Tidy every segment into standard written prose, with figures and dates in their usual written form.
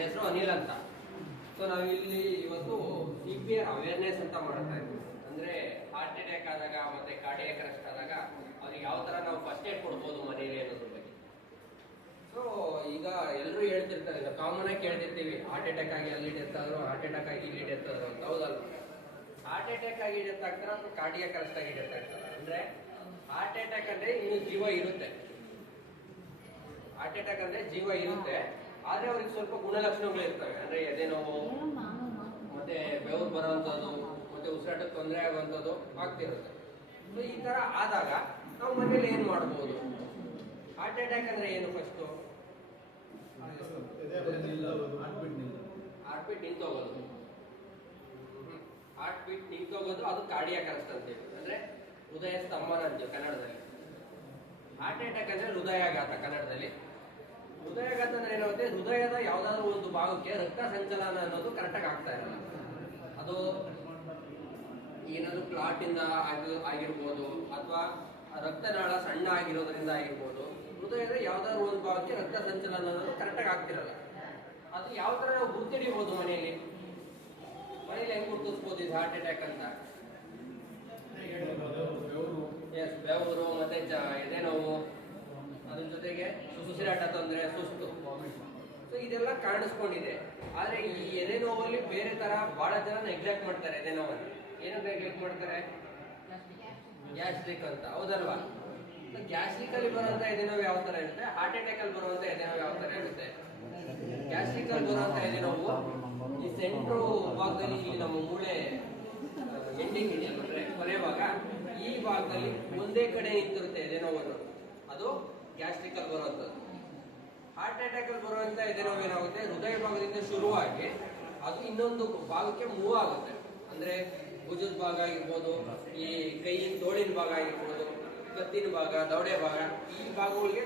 ನನ್ನ ಹೆಸರು ಅನಿಲ್ ಅಂತ. ಸೊ ನಾವಿಲ್ಲಿ ಇವತ್ತು CPR ಅವೇರ್ನೆಸ್ ಅಂತ ಮಾಡ್ತಾ ಇದ್ವಿ. ಅಂದ್ರೆ ಹಾರ್ಟ್ ಅಟ್ಯಾಕ್ ಆದಾಗ ಮತ್ತೆ ಕಾರ್ಡಿಯಾಕ್ ಅರೆಸ್ಟ್ ಆದಾಗ ಅವ್ರಿಗೆ ಯಾವ ತರ ನಾವು ಫಸ್ಟ್ ಏಡ್ ಕೊಡ್ಬೋದು ಮನೆಯಲ್ಲಿ ಅನ್ನೋದ್ರ ಬಗ್ಗೆ. ಸೊ ಈಗ ಎಲ್ಲರೂ ಹೇಳ್ತಿರ್ತಾರೆ, ಈಗ ಕಾಮನ್ ಆಗಿ ಕೇಳ್ತಿರ್ತೀವಿ, ಹಾರ್ಟ್ ಅಟ್ಯಾಕ್ ಆಗಿ ಅಲ್ಲಿ ಡೆತ್ ಆದ್ರು, ಹಾರ್ಟ್ ಅಟ್ಯಾಕ್ ಆಗಿ ಇಲ್ಲಿ ಡೆತ್ ಆದ್ರು ಅಂತ. ಹೌದಲ್ವ? ಹಾರ್ಟ್ ಅಟ್ಯಾಕ್ ಆಗಿ ಡೆತ್ ಆಗ್ತಾರ ಅಥವಾ ಕಾರ್ಡಿಯಾಕ್ ಅರೆಸ್ಟ್ ಆಗಿ ಡೆತ್ ಆಗ್ತಾರ? ಅಂದ್ರೆ ಹಾರ್ಟ್ ಅಟ್ಯಾಕ್ ಅಂದ್ರೆ ಇನ್ನು ಜೀವ ಇರುತ್ತೆ, ಹಾರ್ಟ್ ಅಟ್ಯಾಕ್ ಅಂದ್ರೆ ಜೀವ ಇರುತ್ತೆ, ಆದ್ರೆ ಅವ್ರಿಗೆ ಸ್ವಲ್ಪ ಗುಣಲಕ್ಷಣಗಳು ಇರ್ತವೆ. ಅಂದ್ರೆ ಎದೆ ನೋವು, ಮತ್ತೆ ಬೆವರು ಬರುವಂತದ್ದು, ಮತ್ತೆ ಉಸಿರಾಟಕ್ಕೆ ತೊಂದರೆ ಆಗುವಂಥದ್ದು ಆಗ್ತಿರುತ್ತೆ. ಸೊ ಈ ತರ ಆದಾಗ ನಾವು ಮನೇಲಿ ಏನ್ ಮಾಡ್ಬೋದು? ಹಾರ್ಟ್ ಅಟ್ಯಾಕ್ ಅಂದ್ರೆ ಏನು? ಫಸ್ಟ್ ಹಾರ್ಟ್ ಬೀಟ್ ನಿಂತೋಗೋದು, ಹಾರ್ಟ್ ಬೀಟ್ ನಿಂತೋಗೋದು ಅದು ಕಾರ್ಡಿಯಾಕ್ ಅರೆಸ್ಟ್ ಅಂತೀವಿ. ಅಂದ್ರೆ ಹೃದಯ ಸ್ತಂಭನ ಅಂತೀವಿ ಕನ್ನಡದಲ್ಲಿ. ಹಾರ್ಟ್ ಅಟ್ಯಾಕ್ ಅಂದ್ರೆ ಹೃದಯಾಘಾತ ಕನ್ನಡದಲ್ಲಿ. ಹೃದಯಾಘಾತ ಅಂದ್ರೆ ಏನಾಗುತ್ತೆ? ಹೃದಯದ ಯಾವ್ದಾದ್ರು ಒಂದು ಭಾಗಕ್ಕೆ ರಕ್ತ ಸಂಚಲನ ಅನ್ನೋದು ಕರೆಕ್ಟಾಗಿ ಆಗ್ತಾ ಇರಲ್ಲ. ಅದು ಏನಾದ್ರು ಕ್ಲಾಟ್ ಇಂದ ಆಗಿರ್ಬೋದು, ಅಥವಾ ರಕ್ತನಾಳ ಸಣ್ಣ ಆಗಿರೋದ್ರಿಂದ ಆಗಿರ್ಬೋದು. ಹೃದಯದ ಯಾವ್ದಾದ್ರು ಒಂದು ಭಾಗಕ್ಕೆ ರಕ್ತ ಸಂಚಲನ ಅನ್ನೋದು ಕರೆಕ್ಟಾಗಿ ಆಗ್ತಿರಲ್ಲ. ಅದು ಯಾವ ತರ ನಾವು ಗುರ್ತಿಡಿಬಹುದು? ಮನೆಯಲ್ಲಿ ಹೆಂಗ್ ಗುರ್ತಿಸ್ಬೋದು ಇದು ಹಾರ್ಟ್ ಅಟ್ಯಾಕ್ ಅಂತ? ಎಸ್, ಬೆವರು, ಮತ್ತೆ ಎದೆ ನೋವು, ಅದ್ರ ಜೊತೆಗೆ ಉಸಿರಾಟ ತೊಂದರೆ, ಸುಸ್ತು. ಸೊ ಇದೆಲ್ಲ ಕಾಣಿಸ್ಕೊಂಡಿದೆ. ಆದ್ರೆ ಈ ಎದೆ ನೋವಲ್ಲಿ ಬೇರೆ ತರ ಬಹಳ ಜನ ನೆಗ್ಲೆಕ್ಟ್ ಮಾಡ್ತಾರೆ. ಎದೆ ನೋವಲ್ಲಿ ಏನಕ್ಕೆ ನೆಗ್ಲೆಕ್ಟ್ ಮಾಡ್ತಾರೆ? ಗ್ಯಾಸ್ಟ್ರಿಕ್ ಅಂತ. ಹೌದಲ್ವಾ? ಗ್ಯಾಸ್ಟ್ರಿಕ್ ಅಲ್ಲಿ ಬರುವಂತ ಎದೆ ನೋವು ಯಾವ ತರ ಇರುತ್ತೆ? ಹಾರ್ಟ್ ಅಟ್ಯಾಕ್ ಅಲ್ಲಿ ಬರುವಂತ ಎದೆ ನೋವು ಯಾವ ತರ ಇರುತ್ತೆ? ಗ್ಯಾಸ್ಟ್ರಿಕ್ ಅಲ್ಲಿ ಬರುವಂತ ಎದೆ ನೋವು ಈ ಸೆಂಟ್ರು ಭಾಗದಲ್ಲಿ, ಇಲ್ಲಿ ನಮ್ಮ ಮೂಳೆ ಎಂಡಿಂಗ್ ಇದೆ ಅಂದ್ರೆ ಕೊನೆ ಭಾಗ, ಈ ಭಾಗದಲ್ಲಿ ಒಂದೇ ಕಡೆ ನಿಂತಿರುತ್ತೆ ಎದೆ ನೋವನ್ನು. ಅದು ಗ್ಯಾಸ್ಟ್ರಿಕ್ ಅಲ್ಲಿ ಬರುವಂತದ್ದು. ಹಾರ್ಟ್ ಅಟ್ಯಾಕ್ ಅಲ್ಲಿ ಬರುವಂತ ಎದೆ ನೋವು ಏನಾಗುತ್ತೆ? ಹೃದಯ ಭಾಗದಿಂದ ಶುರುವಾಗಿ ಅದು ಇನ್ನೊಂದು ಭಾಗಕ್ಕೆ ಮೂವ್ ಆಗುತ್ತೆ. ಅಂದ್ರೆ ಭುಜದ ಭಾಗ ಆಗಿರ್ಬೋದು, ಈ ಕೈ ತೋಳಿನ ಭಾಗ ಆಗಿರ್ಬೋದು, ಕತ್ತಿನ ಭಾಗ, ದವಡೆ ಭಾಗ, ಈ ಭಾಗಗಳಿಗೆ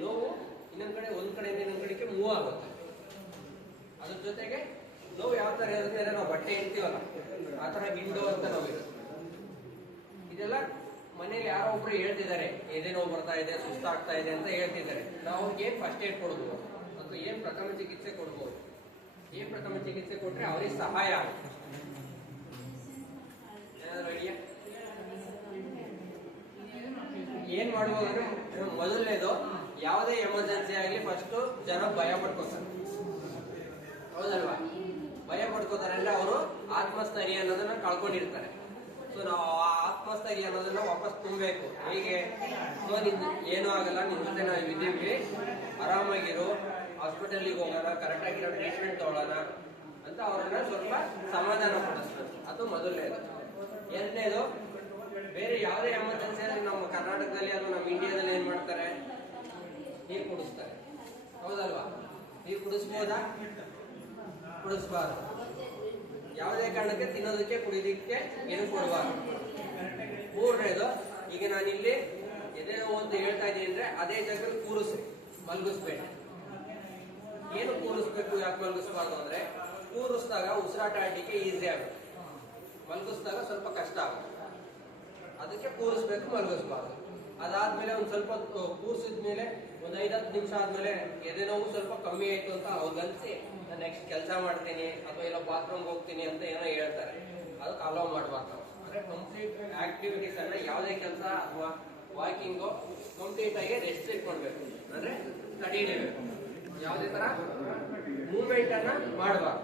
ನೋವು ಇನ್ನೊಂದ್ ಕಡೆ, ಒಂದ್ ಕಡೆಯಿಂದ ಇನ್ನೊಂದ್ ಕಡೆಗೆ ಮೂವ್ ಆಗುತ್ತೆ. ಅದ್ರ ಜೊತೆಗೆ ನೋವು ಯಾವ ತರ ಇರುತ್ತೆ ಅಂದ್ರೆ, ನಾವು ಬಟ್ಟೆ ಇರ್ತೀವಲ್ಲ ಆ ತರ ಗಿಂಡು ಅಂತ ನೋವು ಇರುತ್ತೆ. ಇದೆಲ್ಲ ಮನೇಲಿ ಯಾರೋ ಒಬ್ರು ಹೇಳ್ತಿದ್ದಾರೆ, ಎದೆ ನೋವು ಬರ್ತಾ ಇದೆ, ಸುಸ್ತಾಗ್ತಾ ಇದೆ ಅಂತ ಹೇಳ್ತಿದ್ದಾರೆ. ನಾವು ಅವ್ರಿಗೆ ಏನ್ ಫಸ್ಟ್ ಏಡ್ ಕೊಡ್ಬೋದು ಅಥವಾ ಏನ್ ಪ್ರಥಮ ಚಿಕಿತ್ಸೆ ಕೊಡ್ಬೋದು? ಏನ್ ಪ್ರಥಮ ಚಿಕಿತ್ಸೆ ಕೊಟ್ರೆ ಅವ್ರಿಗೆ ಸಹಾಯ ಆಗುತ್ತೆ? ಏನ್ ಮಾಡ್ಬೋದು ಅಂದ್ರೆ, ಮೊದಲನೇದು, ಯಾವುದೇ ಎಮರ್ಜೆನ್ಸಿ ಆಗಲಿ ಫಸ್ಟ್ ಜನ ಭಯ ಪಡ್ಕೋತಾರೆ. ಹೌದಲ್ವಾ? ಭಯ ಪಡ್ಕೋತಾರೆ ಅಂದ್ರೆ ಅವರು ಆತ್ಮಸ್ಥೈರ್ಯ ಅನ್ನೋದನ್ನ ಕಳ್ಕೊಂಡಿರ್ತಾರೆ. ಸೊ ನಾವು ಆ ಆತ್ಮಸ್ಥೈರ್ಯ ಅನ್ನೋದನ್ನ ವಾಪಸ್ ತುಂಬಬೇಕು. ಹೀಗೆ ಏನೂ ಆಗಲ್ಲ, ನಿಮ್ ಜೊತೆ ನಾವು ಇದ್ದೀವಿ, ಆರಾಮಾಗಿರು, ಹಾಸ್ಪಿಟಲ್ಗೆ ಹೋಗೋಣ, ಕರೆಕ್ಟ್ ಆಗಿರೋ ಟ್ರೀಟ್ಮೆಂಟ್ ತಗೊಳ್ಳೋಣ ಅಂತ ಅವ್ರನ್ನ ಸ್ವಲ್ಪ ಸಮಾಧಾನ ಪಡಿಸ್ಬೇಕು. ಅದು ಮೊದಲನೇದು. ಎರಡನೇದು, ಬೇರೆ ಯಾವುದೇ ಎಮರ್ಜೆನ್ಸಿ ಅಲ್ಲಿ ನಮ್ಮ ಕರ್ನಾಟಕದಲ್ಲಿ ಅಥವಾ ನಮ್ಮ ಇಂಡಿಯಾದಲ್ಲಿ ಏನ್ ಮಾಡ್ತಾರೆ? ನೀರು ಕುಡಿಸ್ತಾರೆ. ಹೌದಲ್ವಾ? ನೀರು ಕುಡಿಸ್ಬೋದಾ? ಕುಡಿಸ್ಬಾರ್ದು. ಯಾವುದೇ ಕಾರಣಕ್ಕೆ ತಿನ್ನೋದಕ್ಕೆ, ಕುಡಿಯೋದಕ್ಕೆ ಏನು ಕೊಡಬಾರ್ದು. ಮೂರನೇದು, ಈಗ ನಾನಿಲ್ಲಿ ಎದೆ ನೋವು ಅಂತ ಹೇಳ್ತಾ ಇದ್ದೀನಿ ಅಂದ್ರೆ ಅದೇ ಜಾಗದಲ್ಲಿ ಕೂರಿಸಿ ಮಲಗಿಸ್ಬೇಕು. ಏನು ಕೂರಿಸ್ಬೇಕು, ಯಾಕೆ ಮಲಗಿಸ್ಬಾರ್ದು ಅಂದ್ರೆ, ಕೂರಿಸಿದಾಗ ಉಸಿರಾಟ ಆಡ್ಲಿಕ್ಕೆ ಈಸಿ ಆಗುತ್ತೆ, ಮಲಗಿಸಿದಾಗ ಸ್ವಲ್ಪ ಕಷ್ಟ ಆಗುತ್ತೆ. ಅದಕ್ಕೆ ಕೂರಿಸ್ಬೇಕು, ಮಲಗಿಸ್ಬಾರ್ದು. ಅದಾದ್ಮೇಲೆ ಒಂದ್ ಸ್ವಲ್ಪ ಕೂರ್ಸಿದ್ಮೇಲೆ ಒಂದ್ 5-10 ನಿಮಿಷ ಆದ್ಮೇಲೆ ಎದೆ ನೋವು ಸ್ವಲ್ಪ ಕಮ್ಮಿ ಆಯ್ತು ಅಂತ ಅವ್ರಿಗನ್ಸಿ ನಾನು ನೆಕ್ಸ್ಟ್ ಕೆಲಸ ಮಾಡ್ತೀನಿ ಅಥವಾ ಇಲ್ಲ ಬಾತ್ರೂಮ್ ಹೋಗ್ತೀನಿ ಅಂತ ಏನೋ ಹೇಳ್ತಾರೆ. ಅದಕ್ಕೆ ಅಲೋ ಮಾಡ್ಬಾರ್ದು. ಅಂದ್ರೆ ಕಂಪ್ಲೀಟ್ ಆಕ್ಟಿವಿಟೀಸ್ ಅನ್ನ, ಯಾವುದೇ ಕೆಲಸ ಅಥವಾ ವಾಕಿಂಗು ಕಂಪ್ಲೀಟ್ ಆಗಿ ರೆಸ್ಟ್ರಿಕ್ಟ್ ಮಾಡ್ಬೇಕು, ಅಂದ್ರೆ ತಡೀಲೇಬೇಕು. ಯಾವುದೇ ತರ ಮೂವ್ಮೆಂಟ್ ಅನ್ನ ಮಾಡಬಾರ್ದು.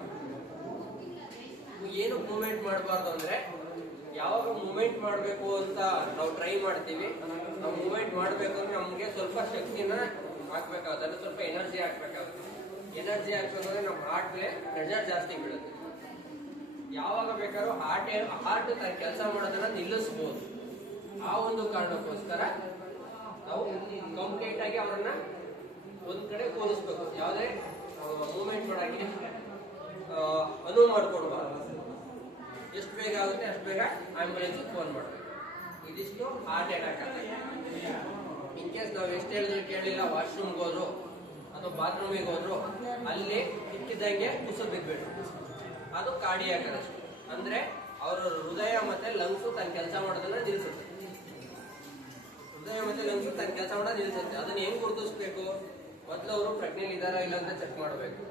ಏನು ಮೂವ್ಮೆಂಟ್ ಮಾಡಬಾರ್ದು ಅಂದ್ರೆ, ಯಾವಾಗ ಮೂವ್ಮೆಂಟ್ ಮಾಡಬೇಕು ಅಂತ ನಾವು ಟ್ರೈ ಮಾಡ್ತೀವಿ, ನಾವು ಮೂವ್ಮೆಂಟ್ ಮಾಡಬೇಕು ಅಂದ್ರೆ ನಮ್ಗೆ ಸ್ವಲ್ಪ ಶಕ್ತಿನ ಹಾಕ್ಬೇಕಾಗುತ್ತೆ, ಅಂದ್ರೆ ಸ್ವಲ್ಪ ಎನರ್ಜಿ ಹಾಕ್ಬೇಕಾಗುತ್ತೆ. ಎನರ್ಜಿ ಹಾಕ್ಬೇಕಂದ್ರೆ ನಮ್ಮ ಹಾರ್ಟ್ ಮೇಲೆ ಪ್ರೆಷರ್ ಜಾಸ್ತಿ ಬೀಳುತ್ತೆ. ಯಾವಾಗ ಬೇಕಾದ್ರೂ ಹಾರ್ಟ್ ತನ್ನ ಕೆಲಸ ಮಾಡೋದನ್ನ ನಿಲ್ಲಿಸಬಹುದು. ಆ ಒಂದು ಕಾರಣಕ್ಕೋಸ್ಕರ ನಾವು ಕಂಪ್ಲೀಟ್ ಆಗಿ ಅವ್ರನ್ನ ಒಂದ್ ಕಡೆ ಕೂರಿಸ್ಬೇಕು. ಯಾವುದೇ ಮೂವ್ಮೆಂಟ್ ಮಾಡಾಗಿ ಅನುವು ಮಾಡ್ಕೊಡ್ಬಾರ್ದು. ಎಷ್ಟು ಬೇಗ ಆಗುತ್ತೆ ಅಷ್ಟು ಬೇಗ ಆಂಬ್ಯುಲೆನ್ಸ್ ಫೋನ್ ಮಾಡಬೇಕು. ಇದಿಷ್ಟು ಹಾರ್ಟ್ ಅಟ್ಯಾಕ್ ಆಗುತ್ತೆ. ಇನ್ ಕೇಸ್ ನಾವು ಎಷ್ಟು ಹೇಳಿದ್ರು ಕೇಳಿಲ್ಲ, ವಾಶ್ರೂಮ್ಗೆ ಹೋದ್ರು ಅಥವಾ ಬಾತ್ರೂಮಿಗೆ ಹೋದ್ರು ಅಲ್ಲಿ ಇಕ್ಕಿದ್ದಂಗೆ ಕುಸಿದು ಬಿದ್ಬಿಟ್ರು, ಅದು ಕಾರ್ಡಿಯಾಕ್ ಅರೆಸ್ಟ್. ಅಂದ್ರೆ ಅವರ ಹೃದಯ ಮತ್ತೆ ಲಂಗ್ಸ್ ತನ್ನ ಕೆಲಸ ಮಾಡೋದನ್ನ ನಿಲ್ಸುತ್ತೆ. ಹೃದಯ ಮತ್ತೆ ಲಂಗ್ಸ್ ತನ್ನ ಕೆಲಸ ಮಾಡೋದು ನಿಲ್ಸುತ್ತೆ. ಅದನ್ನ ಹೆಂಗ್ ಗುರುತಿಸ್ಬೇಕು? ಮೊದಲು ಅವರು ಪ್ರಜ್ಞೆಲಿ ಇದಾರ ಇಲ್ಲ ಅಂತ ಚೆಕ್ ಮಾಡಬೇಕು.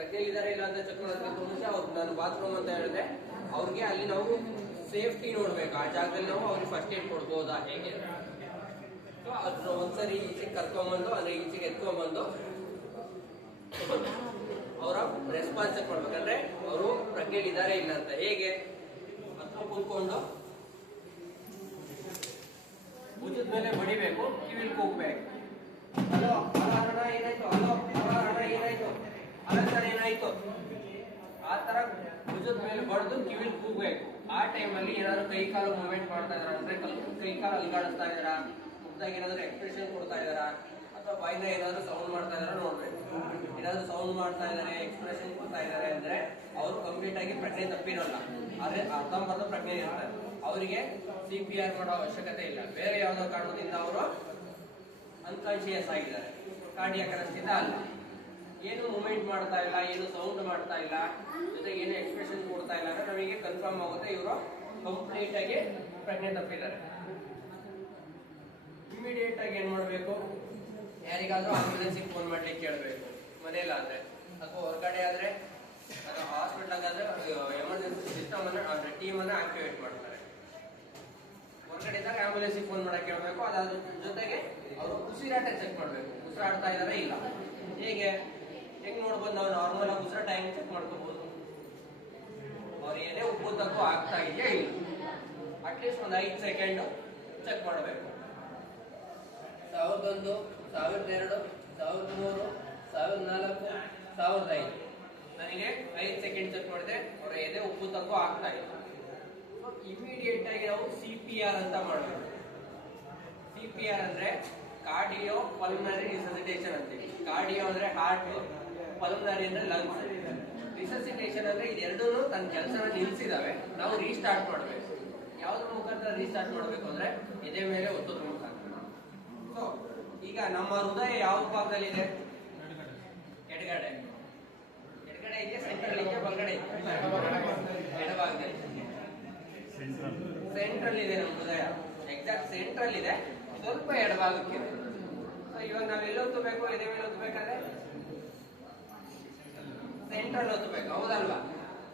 ಪ್ರಜ್ಞೆಲಿದ್ದಾರೆ ಇಲ್ಲ ಅಂತ ಚೆಕ್ ಮಾಡೋದಕ್ಕಿಂತ ಮುಂಚೆ ಅವ್ರು ನಾನು ಬಾತ್ರೂಮ್ ಅಂತ ಹೇಳಿದೆ, ಅವ್ರಿಗೆ ಅಲ್ಲಿ ನಾವು ಸೇಫ್ಟಿ ನೋಡ್ಬೇಕು. ಆ ಜಾಗದಲ್ಲಿ ನಾವು ಅವ್ರಿಗೆ ಫಸ್ಟ್ ಏಡ್ ಕೊಡ್ಬೋದಾ ಹೇಗೆ. ಸೊ ಅದನ್ನ ಒಂದ್ಸರಿ ಈಚೆಗೆ ಕರ್ಕೊಂಬಂದು ಅಂದ್ರೆ ಈಚೆಗೆ ಎತ್ಕೊಂಡ್ಬಂದು ಅವರ ರೆಸ್ಪಾನ್ಸ್ ಚೆಕ್ ಮಾಡ್ಬೇಕಂದ್ರೆ ಅವರು ಪ್ರಜ್ಞೆಲಿದ್ದಾರೆ ಇಲ್ಲ ಅಂತ. ಹೇಗೆ ಹತ್ರ ಕೂತ್ಕೊಂಡು ಭುಜದ ಮೇಲೆ ಬಡಿಬೇಕು, ಕಿವಿಲ್ ಕೂಗ್ಬೇಕು. ಹಲೋ ಅಣ್ಣ ಏನಾಯ್ತು, ಹಲೋ ಅಣ್ಣ ಏನಾಯ್ತು, ಅಲ್ಲ ಸರ್ ಏನಾಯ್ತು, ಆ ತರ ಭುಜದ ಮೇಲೆ ಬಡ್ದು ಕಿವಿಲ್ ಕೂಗ್ಬೇಕು. ಆ ಟೈಮಲ್ಲಿ ಏನಾದ್ರು ಕೈ ಕಾಲು ಮೂವ್ಮೆಂಟ್ ಮಾಡ್ತಾ ಇದಾರ ಅಂದ್ರೆ ಕೈ ಕಾಲು ಅಲ್ಗಾಡಿಸ್ತಾ ಇದಾರಾ, ಮುಗ್ದಾಗ ಏನಾದ್ರು ಎಕ್ಸ್ಪ್ರೆಷನ್ ಕೊಡ್ತಾ ಇದಾರಾ, ಅಥವಾ ಬಾಯಿನ ಏನಾದ್ರು ಸೌಂಡ್ ಮಾಡ್ತಾ ಇದಾರ ನೋಡ್ಬೇಕು. ಏನಾದ್ರು ಸೌಂಡ್ ಮಾಡ್ತಾ ಇದಾರೆ, ಎಕ್ಸ್ಪ್ರೆಷನ್ ಕೊಡ್ತಾ ಇದಾರೆ ಅಂದ್ರೆ ಅವರು ಕಂಪ್ಲೀಟ್ ಆಗಿ ಪ್ರಜ್ಞೆ ತಪ್ಪಿರೋಲ್ಲ, ಆದ್ರೆ ಅರ್ಧಂಬರ್ಧ ಪ್ರಜ್ಞೆ ಇರ್ತಾರೆ. ಅವರಿಗೆ CPR ಮಾಡೋ ಅವಶ್ಯಕತೆ ಇಲ್ಲ. ಬೇರೆ ಯಾವ್ದೋ ಕಾರಣದಿಂದ ಅವರು ಅನ್ಕಾನ್ಶಿಯಸ್ ಆಗಿದ್ದಾರೆ, ಕಾರ್ಡಿಯಾಕ್ ಅರೆಸ್ಟಿಂದ ಅಲ್ಲ. ಏನು ಮೂವ್ಮೆಂಟ್ ಮಾಡ್ತಾ ಇಲ್ಲ, ಏನು ಸೌಂಡ್ ಮಾಡ್ತಾ ಇಲ್ಲ, ಜೊತೆಗೆ ಏನು ಎಕ್ಸ್ಪ್ರೆಷನ್ ಕೊಡ್ತಾ ಇಲ್ಲ ಅಂದ್ರೆ ನಮಗೆ ಕನ್ಫರ್ಮ್ ಆಗುತ್ತೆ ಇವರು ಕಂಪ್ಲೀಟ್ ಆಗಿ ಪ್ರಜ್ಞೆ ತಪ್ಪಿದ್ದಾರೆ. ಇಮಿಡಿಯೇಟ್ ಆಗಿ ಏನ್ ಮಾಡ್ಬೇಕು, ಯಾರಿಗಾದ್ರೂ ಆಂಬ್ಯುಲೆನ್ಸ್ ಫೋನ್ ಮಾಡ್ಲಿಕ್ಕೆ ಕೇಳಬೇಕು. ಮನೇಲಾದ್ರೆ ಅಥವಾ ಹೊರಗಡೆ ಆದ್ರೆ ಅಥವಾ ಹಾಸ್ಪಿಟಲ್ ಆದ್ರೆ ಎಮರ್ಜೆನ್ಸಿ ಸಿಸ್ಟಮ್ ಅನ್ನ ಟೀಮ್ ಅನ್ನ ಆಕ್ಟಿವೇಟ್ ಮಾಡ್ತಾರೆ. ಹೊರಗಡೆ ಇದ್ದಾಗ ಆಂಬ್ಯುಲೆನ್ಸ್ ಫೋನ್ ಮಾಡಕ್ಕೆ ಕೇಳಬೇಕು. ಅದಾದ್ರ ಜೊತೆಗೆ ಅವರು ಉಸಿರಾಟ ಚೆಕ್ ಮಾಡ್ಬೇಕು, ಉಸಿರಾಡ್ತಾ ಇದಾರೆ ಇಲ್ಲ. ಹೇಗೆ ಹೆಂಗ್ ನೋಡ್ಬೋದು, ನಾವು ನಾರ್ಮಲ್ ಆಗಿ ಉಸಿರಾಟ ಹೆಂಗ್ ಚೆಕ್ ಮಾಡ್ಕೋಬಹುದು, ಅವ್ರು ಏನೇ ಉಪ್ಪುದ್ದಕ್ಕೂ ಆಗ್ತಾ ಇದೆಯಾ ಇಲ್ಲ, ಅಟ್ಲೀಸ್ಟ್ ಒಂದು 5 ಸೆಕೆಂಡ್ ಚೆಕ್ ಮಾಡಬೇಕು. 1001, 1002, 1003, 1004, 1005 ನನಗೆ 5 ಸೆಕೆಂಡ್ ಚೆಕ್ ಮಾಡಿದೆ, ಅವ್ರ ಎದೆ ಉಪ್ಪುದ್ದಕ್ಕೂ ಆಗ್ತಾ ಇದೆ. ಇಮಿಡಿಯೇಟ್ ಆಗಿ ನಾವು CPR ಅಂತ ಮಾಡಬೇಕು. CPR ಅಂದ್ರೆ ಕಾರ್ಡಿಯೋ ಪಲ್ಮನರಿ ರಿಸಸಿಟೇಷನ್ ಅಂತೀವಿ. ಕಾರ್ಡಿಯೋ ಅಂದ್ರೆ ಹಾರ್ಟ್, ಪಲ್ಮನರಿ ಅಂದ್ರೆ ಲಂಗ್ಸ್, ರಿಸಸಿಟೇಷನ್ ಅಂದ್ರೆ ಇದೆರಡೂ ತನ್ನ ಕೆಲಸನ ನಿಲ್ಸಿದಾವೆ, ನಾವು ರೀಸ್ಟಾರ್ಟ್ ಮಾಡಬೇಕು. ಯಾವ್ದ್ರ ಮುಖಾಂತರ ರೀಸ್ಟಾರ್ಟ್ ಮಾಡಬೇಕು ಅಂದ್ರೆ ಎದೆ ಮೇಲೆ ಒತ್ತೋದ್ರ ಮುಖಾಂತರ. ಸೊ ಈಗ ನಮ್ಮ ಹೃದಯ ಯಾವ ಭಾಗದಲ್ಲಿದೆ, ಎಡಗಡೆ ಇದೆಯಾ, ಸೆಂಟ್ರಲ್ ಇದೆಯಾ, ಬಲಗಡೆ ಇದೆಯಾ, ಎಡಭಾಗದಲ್ಲಿ ಸೆಂಟ್ರಲ್ ಇದೆ ನಮ್ಮ ಹೃದಯ, ಎಕ್ಸಾಕ್ಟ್ ಸೆಂಟ್ರಲ್ ಇದೆ, ಸ್ವಲ್ಪ ಎಡಭಾಗಕ್ಕಿದೆ. ಸೊ ಇವಾಗ ನಾವ್ ಎಲ್ಲಿ ಒತ್ತಬೇಕು, ಎದೆ ಮೇಲೆ ಒತ್ತಬೇಕಾದ್ರೆ ಸೆಂಟ್ರಲ್ ಒತ್ತಬೇಕು, ಹೌದಲ್ವಾ.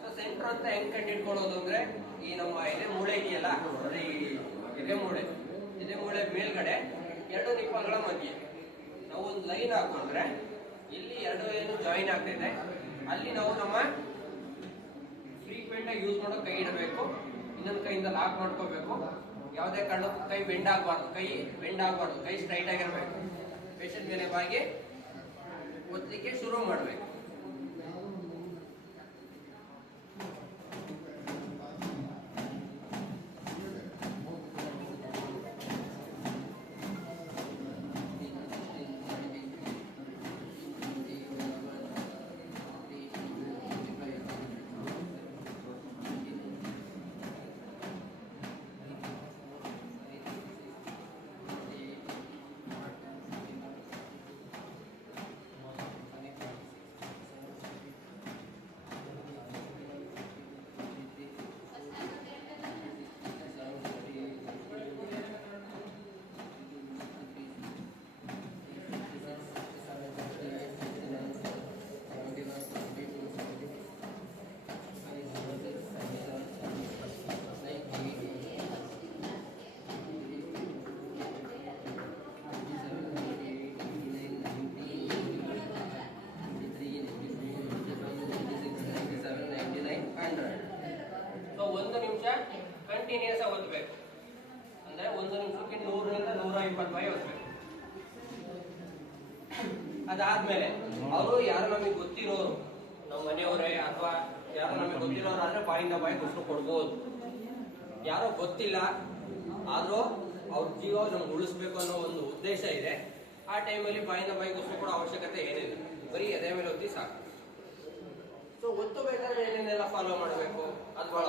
ಸೊ ಸೆಂಟ್ರ್ ಅಂತ ಹೆಂಗ್ ಕಂಡಿಡ್ಕೊಳ್ಳೋದು ಅಂದ್ರೆ ಈ ನಮ್ಮ ಎದೆ ಮೂಳೆ ಇದೆಯಲ್ಲ, ಈ ಎದೆ ಮೂಳೆ ಮೇಲ್ಗಡೆ 2 ನಿಪ್ಪಲ್ಗಳ ಮಧ್ಯೆ ನಾವು ಒಂದು ಲೈನ್ ಹಾಕೊಂಡ್ರೆ ಇಲ್ಲಿ 2 ಏನು ಜಾಯಿನ್ ಆಗ್ತಿದೆ, ಅಲ್ಲಿ ನಾವು ನಮ್ಮ ಫ್ರೀಕ್ವೆಂಟ್ ಆಗಿ ಯೂಸ್ ಮಾಡೋ ಕೈ ಇಡಬೇಕು, ಇನ್ನೊಂದು ಕೈಯಿಂದ ಲಾಕ್ ಮಾಡ್ಕೋಬೇಕು. ಯಾವುದೇ ಕಾರಣಕ್ಕೂ ಕೈ ಬೆಂಡ್ ಆಗಬಾರ್ದು, ಕೈ ಸ್ಟ್ರೈಟ್ ಆಗಿರ್ಬೇಕು. ಪೇಷಂಟ್ ಮೇಲೆ ಬಾಗಿ ಒತ್ತಲಿಕ್ಕೆ ಶುರು ಮಾಡಬೇಕು. ಕಂಟಿನ್ಯೂಸ್ ಆಗಿ ಓದಬೇಕು ಅಂದ್ರೆ 1 ನಿಮಿಷಕ್ಕೆ 100ರಿಂದ 120 ಬಾರಿ ಓದಬೇಕು. ಅದಾದ್ಮೇಲೆ ಅವರು ಯಾರು ನಮಗೆ ಗೊತ್ತಿರೋರು, ನಮ್ಮ ಮನೆಯವರೇ ಅಥವಾ ಯಾರು ನಮಗೆ ಗೊತ್ತಿರೋರು ಆದ್ರೆ ಬಾಯಿಂದ ಬಾಯಿ ಉಸಿರು ಕೊಡ್ಬೋದು. ಯಾರೋ ಗೊತ್ತಿಲ್ಲ ಆದ್ರೂ ಅವ್ರ ಜೀವ ನಮ್ಗೆ ಉಳಿಸ್ಬೇಕು ಅನ್ನೋ ಒಂದು ಉದ್ದೇಶ ಇದೆ, ಆ ಟೈಮಲ್ಲಿ ಬಾಯಿಂದ ಬಾಯಿಗೆ ಉಸಿರು ಕೊಡೋ ಅವಶ್ಯಕತೆ ಏನಿಲ್ಲ, ಬರೀ ಎದೆ ಮೇಲೆ ಒತ್ತಿ ಸಾಕು. ಸೊ ಒತ್ತಬೇಕಾದ್ರೆ ಏನೇನೆಲ್ಲ ಫಾಲೋ ಮಾಡಬೇಕು ಅದು ಬಹಳ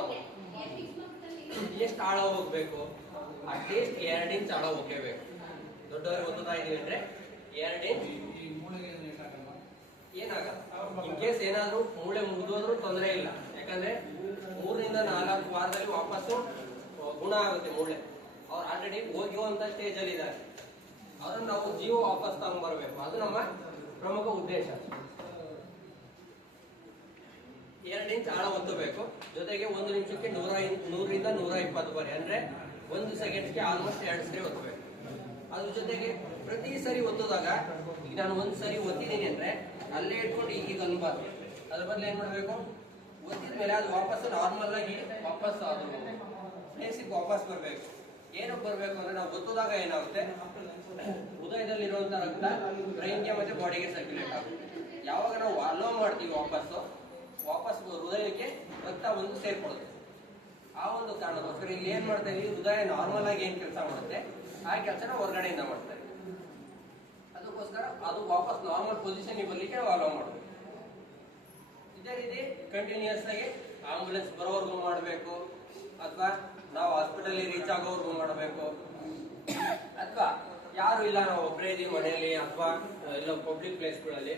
ಎಷ್ಟು ಆಳ ಹೋಗ್ಬೇಕು, ಅಟ್ಲೀಸ್ಟ್ 2 ಇಂಚ್ ಆಳ ಹೋಗ್ಲೇಬೇಕು. ದೊಡ್ಡವರಿಗೆ ಓದ್ತಾ ಇದೀವಿ ಅಂದ್ರೆ 2 ಇಂಚ್ ಏನಾಗಲ್ಲ. ಇನ್ ಕೇಸ್ ಏನಾದ್ರೂ ಮೂಳೆ ಮುರಿದೋದ್ರೂ ತೊಂದರೆ ಇಲ್ಲ, ಯಾಕಂದ್ರೆ 3 ರಿಂದ 4 ವಾರದಲ್ಲಿ ವಾಪಸ್ಸು ಗುಣ ಆಗುತ್ತೆ ಮೂಳೆ. ಅವ್ರು ಆಲ್ರೆಡಿ ಹೋಗುವಂತ ಸ್ಟೇಜ್ ಅಲ್ಲಿ ಇದ್ದಾರೆ, ಅವ್ರನ್ನ ನಾವು ಜೀವ ವಾಪಸ್ ತಗೊಂಡ್ಬರ್ಬೇಕು, ಅದು ನಮ್ಮ ಪ್ರಮುಖ ಉದ್ದೇಶ. 2 ಇಂಚ್ ಆಳ ಒತ್ತಬೇಕು. ಜೊತೆಗೆ 1 ನಿಮಿಷಕ್ಕೆ 100ರಿಂದ 120 ಬಾರಿ, ಅಂದ್ರೆ 1 ಸೆಕೆಂಡ್ಗೆ ಆಲ್ಮೋಸ್ಟ್ 2 ಸರಿ ಒತ್ತಬೇಕು. ಅದ್ರ ಜೊತೆಗೆ ಪ್ರತಿ ಸರಿ ಒತ್ತೋದಾಗ, ಈಗ ನಾನು 1 ಸರಿ ಒತ್ತಿದ್ದೀನಿ ಅಂದ್ರೆ ಅಲ್ಲೇ ಇಟ್ಕೊಂಡು ಈಗ ಅನ್ಬಾರ್ದು. ಅದ್ರ ಬದಲು ಏನ್ ಮಾಡ್ಬೇಕು, ಒತ್ತಿದ ಮೇಲೆ ಅದು ವಾಪಸ್ ನಾರ್ಮಲ್ ಆಗಿ ವಾಪಸ್ ಅದು ಪ್ಲೇಸಿಗೆ ವಾಪಸ್ ಬರಬೇಕು. ಏನಕ್ಕೆ ಬರಬೇಕು ಅಂದ್ರೆ, ನಾವು ಒತ್ತೋದಾಗ ಏನಾಗುತ್ತೆ, ಹೃದಯದಲ್ಲಿರುವಂತ ರಕ್ತ ಬ್ರೈನ್ಗೆ ಮತ್ತೆ ಬಾಡಿಗೆ ಸರ್ಕ್ಯುಲೇಟ್ ಆಗುತ್ತೆ. ಯಾವಾಗ ನಾವು ಅಲೋ ಮಾಡ್ತೀವಿ ವಾಪಸ್ ಹೃದಯಕ್ಕೆ ರಕ್ತ ಒಂದು ಸೇರ್ಕೊಳ್ಳುತ್ತೆ. ಆ ಒಂದು ಕಾರಣಕ್ಕೋಸ್ಕರ ಇಲ್ಲಿ ಏನ್ ಮಾಡ್ತಾ ಇದೀವಿ, ಹೃದಯ ನಾರ್ಮಲ್ ಆಗಿ ಏನ್ ಕೆಲಸ ಮಾಡುತ್ತೆ ಆ ಕೆಲಸನ ಹೊರಗಡೆಯಿಂದ ಮಾಡ್ತಾ ಇದ್ದೀವಿ. ಅದಕ್ಕೋಸ್ಕರ ಅದು ವಾಪಸ್ ನಾರ್ಮಲ್ ಪೊಸಿಷನ್ ಬರ್ಲಿಕ್ಕೆ ನಾವು ಅಲೋ ಮಾಡಬೇಕು. ಇದೇ ರೀತಿ ಕಂಟಿನ್ಯೂಸ್ ಆಗಿ ಆಂಬುಲೆನ್ಸ್ ಬರೋವರೆಗೂ ಮಾಡಬೇಕು, ಅಥವಾ ನಾವು ಹಾಸ್ಪಿಟಲ್ ರೀಚ್ ಆಗೋವರೆಗೂ ಮಾಡಬೇಕು, ಅಥವಾ ಯಾರು ಇಲ್ಲ ನಾವು ಒಬ್ಬರೇ ಇದೀವಿ ಮನೆಯಲ್ಲಿ ಅಥವಾ ಎಲ್ಲ ಪಬ್ಲಿಕ್ ಪ್ಲೇಸ್ಗಳಲ್ಲಿ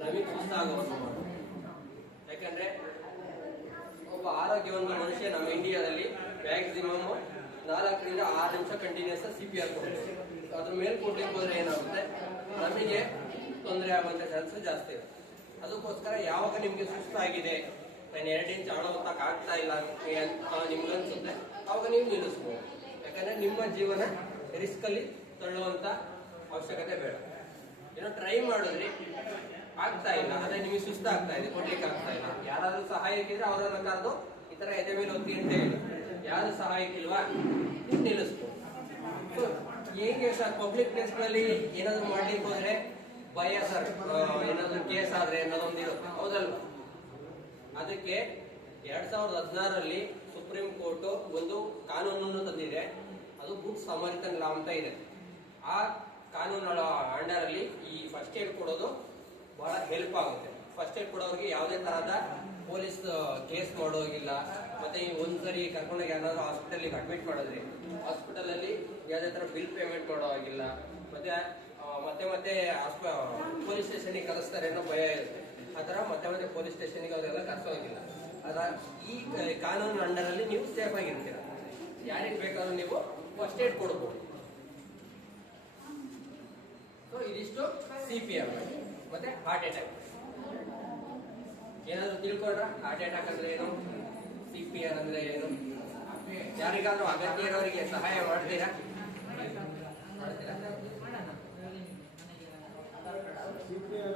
ನಮಗೆ ಸುಸ್ತಾಗೋವರೆಗೂ ಮಾಡಬೇಕು. ಯಾಕಂದ್ರೆ ಒಬ್ಬ ಆರೋಗ್ಯವಂತ ಮನುಷ್ಯ ನಮ್ಮ ಇಂಡಿಯಾದಲ್ಲಿ ಮ್ಯಾಕ್ಸಿಮಮ್ 4ರಿಂದ 6 ನಿಮಿಷ ಕಂಟಿನ್ಯೂಸ್ CPR ಕೊಡ್ಬೇಕು. ಅದ್ರ ಮೇಲೆ ಕೊಡ್ಲಿಕ್ಕೆ ಹೋದ್ರೆ ಏನಾಗುತ್ತೆ, ನಮಗೆ ತೊಂದರೆ ಆಗುವಂತ ಚಾನ್ಸಸ್ ಜಾಸ್ತಿ ಇರುತ್ತೆ. ಅದಕ್ಕೋಸ್ಕರ ಯಾವಾಗ ನಿಮ್ಗೆ ಸುಸ್ತಾಗಿದೆ, ನಾನು 2 ಇಂಚ್ ಆಳ ಹೊತ್ತಕ್ಕೆ ಆಗ್ತಾ ಇಲ್ಲ ನಿಮ್ಗೆ ಅನ್ಸುತ್ತೆ, ಅವಾಗ ನೀವು ನಿಲ್ಲಿಸ್ಬೋದು. ಯಾಕಂದ್ರೆ ನಿಮ್ಮ ಜೀವನ ರಿಸ್ಕ್ ಅಲ್ಲಿ ತಳ್ಳುವಂತ ಅವಶ್ಯಕತೆ ಬೇಡ. ಏನೋ ಟ್ರೈ ಮಾಡಿದ್ರಿ, ಆಗ್ತಾ ಇಲ್ಲ, ಅದೇ ನಿಮಗೆ ಸುಸ್ತಾಗ್ತಾ ಇದೆ, ಕೊಡ್ಲಿಕ್ಕೆ ಆಗ್ತಾ ಇಲ್ಲ, ಯಾರಾದ್ರೂ ಸಹಾಯಕ್ಕಿದ್ರೆ ಅವರನ್ನ ಕರೆದು ಈ ತರ ಎದೆ ಮೇಲೆ ಒತ್ತಿ ಅಂತ ಹೇಳಿ. ಯಾರು ಸಹಾಯಕ್ಕಿಲ್ವಾ, ನೀವು ನಿಲ್ಲಿಸ್ಬೋದು. ಹೇಗೆ ಸರ್ ಪಬ್ಲಿಕ್ ಪ್ಲೇಸ್ ಗಳಲ್ಲಿ ಏನಾದ್ರು ಮಾಡ್ಲಿಕ್ಕೆ ಹೋದ್ರೆ ಭಯ ಸರ್, ಏನಾದ್ರು ಕೇಸ್ ಆದ್ರೆ ಅನ್ನೋದೊಂದು ಇರುತ್ತೆ, ಹೌದಲ್ವಾ? ಅದಕ್ಕೆ 2016ರಲ್ಲಿ ಸುಪ್ರೀಂ ಕೋರ್ಟ್ ಒಂದು ಕಾನೂನನ್ನು ತಂದಿದೆ. ಅದು ಗುಡ್ ಸಮರಿಟನ್ ಲಾ ಅಂತ ಇದೆ. ಆ ಕಾನೂನುಗಳ ಅಂಡರ್ ಅಲ್ಲಿ ಈ ಫಸ್ಟ್ ಏಡ್ ಕೊಡೋದು ಬಹಳ ಹೆಲ್ಪ್ ಆಗುತ್ತೆ. ಫಸ್ಟ್ ಏಡ್ ಕೊಡೋರಿಗೆ ಯಾವುದೇ ತರಹದ ಪೊಲೀಸ್ ಕೇಸ್ ಮಾಡೋಗಿಲ್ಲ. ಮತ್ತೆ ಈ ಒಂದ್ಸರಿ ಕರ್ಕೊಂಡೋಗಿ ಏನಾದ್ರು ಹಾಸ್ಪಿಟಲ್ಗೆ ಅಡ್ಮಿಟ್ ಮಾಡಿದ್ರಿ, ಹಾಸ್ಪಿಟಲ್ ಅಲ್ಲಿ ಯಾವುದೇ ತರ ಬಿಲ್ ಪೇಮೆಂಟ್ ಮಾಡೋ ಆಗಿಲ್ಲ. ಮತ್ತೆ ಮತ್ತೆ ಪೊಲೀಸ್ ಸ್ಟೇಷನ್ಗೆ ಕಳಿಸ್ತಾರೆ ಅನ್ನೋ ಭಯ ಇರುತ್ತೆ. ಆ ತರ ಮತ್ತೆ ಪೊಲೀಸ್ ಸ್ಟೇಷನ್ಗೆ ಅವರೆಲ್ಲ ಕರ್ಸೋಗಿಲ್ಲ. ಅದ ಈ ಕಾನೂನು ಅಂಡರ್ ಅಲ್ಲಿ ನೀವು ಸೇಫ್ ಆಗಿರ್ತೀರ. ಯಾರಿಗೆ ಬೇಕಾದ್ರೂ ನೀವು ಫಸ್ಟ್ ಏಡ್ ಕೊಡಬಹುದು. ಸೊ ಇದಿಷ್ಟು CPR ಮತ್ತೆ ಹಾರ್ಟ್ ಅಟ್ಯಾಕ್. ಏನಾದ್ರು ತಿಳ್ಕೊಂಡ್ರ ಹಾರ್ಟ್ ಅಟ್ಯಾಕ್ ಅಂದ್ರೆ ಏನು, CPR ಅಂದ್ರೆ ಏನು? ಯಾರಿಗಾದ್ರೂ ಅಗತ್ಯ ಇರೋರಿಗೆ ಸಹಾಯ ಮಾಡ್ತೀರಾ? CPR